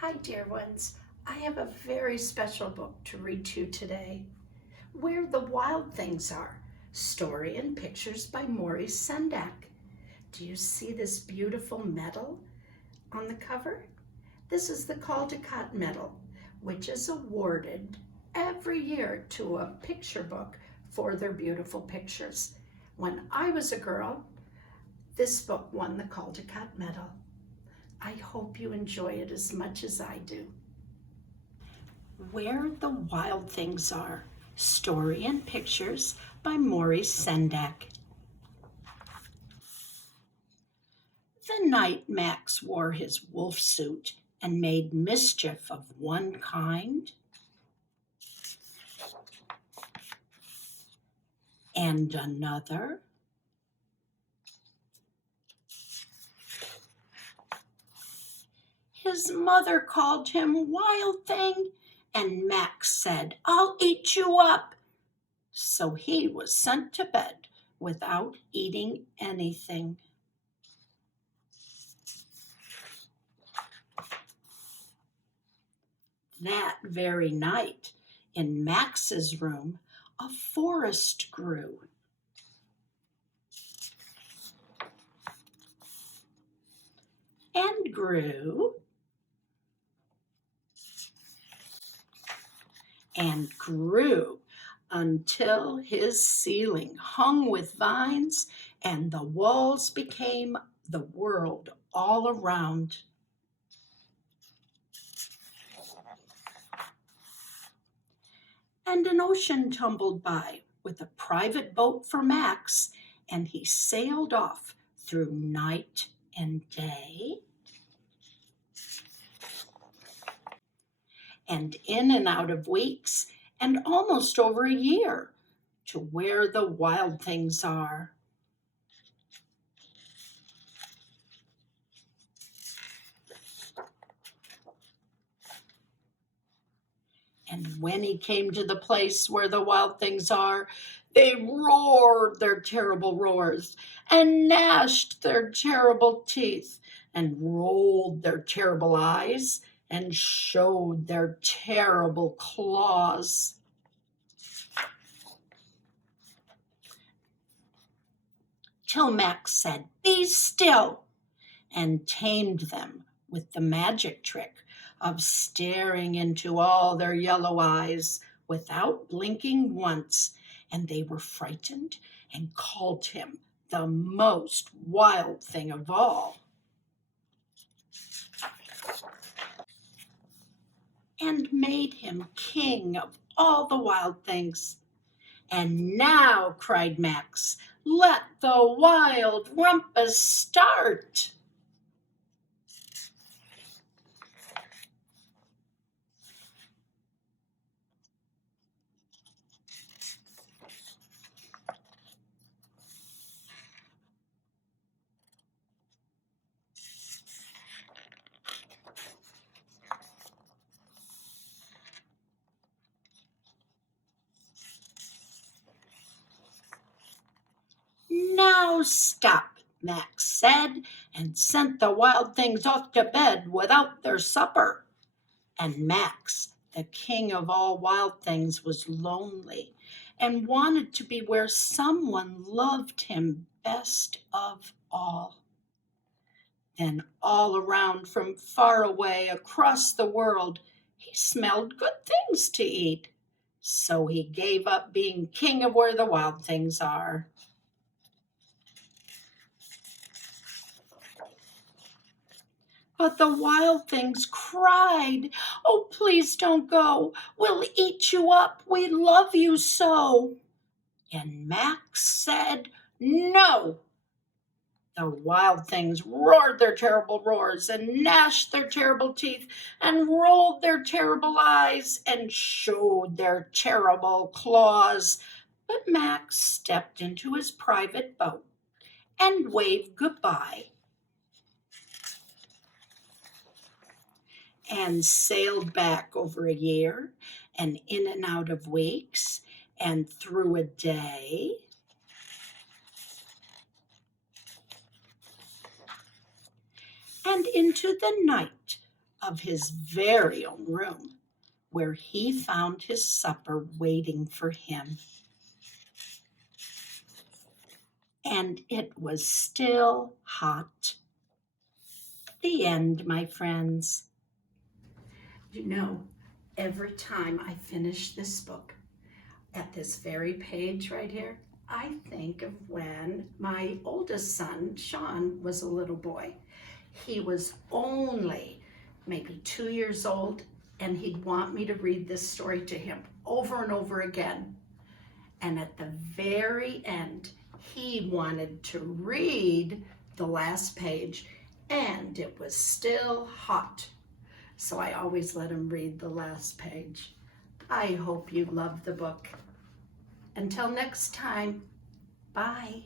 Hi, dear ones. I have a very special book to read to you today. Where the Wild Things Are, Story and Pictures by Maurice Sendak. Do you see this beautiful medal on the cover? This is the Caldecott Medal, which is awarded every year to a picture book for their beautiful pictures. When I was a girl, this book won the Caldecott Medal. I hope you enjoy it as much as I do. Where the Wild Things Are, Story and Pictures by Maurice Sendak. The night Max wore his wolf suit and made mischief of one kind and another, his mother called him Wild Thing, and Max said, "I'll eat you up." So he was sent to bed without eating anything. That very night, in Max's room, a forest grew. And grew and grew until his ceiling hung with vines and the walls became the world all around. And an ocean tumbled by with a private boat for Max, and he sailed off through night and day, and in and out of weeks, and almost over a year, to where the wild things are. And when he came to the place where the wild things are, they roared their terrible roars, and gnashed their terrible teeth, and rolled their terrible eyes, and showed their terrible claws. Till Max said, "Be still," and tamed them with the magic trick of staring into all their yellow eyes without blinking once, and they were frightened and called him the most wild thing of all. And made him king of all the wild things. "And now," cried Max, "let the wild rumpus start." "Now stop," Max said, and sent the wild things off to bed without their supper. And Max, the king of all wild things, was lonely and wanted to be where someone loved him best of all. Then all around, from far away across the world, he smelled good things to eat. So he gave up being king of where the wild things are. But the wild things cried, "Oh, please don't go. We'll eat you up. We love you so." And Max said, "No." The wild things roared their terrible roars and gnashed their terrible teeth and rolled their terrible eyes and showed their terrible claws. But Max stepped into his private boat and waved goodbye and sailed back over a year and in and out of weeks and through a day and into the night of his very own room, where he found his supper waiting for him. And it was still hot. The end, my friends. You know, every time I finish this book, at this very page right here, I think of when my oldest son, Sean, was a little boy. He was only maybe 2 years old, and he'd want me to read this story to him over and over again. And at the very end, he wanted to read the last page, and it was still hot. So I always let him read the last page. I hope you love the book. Until next time, bye.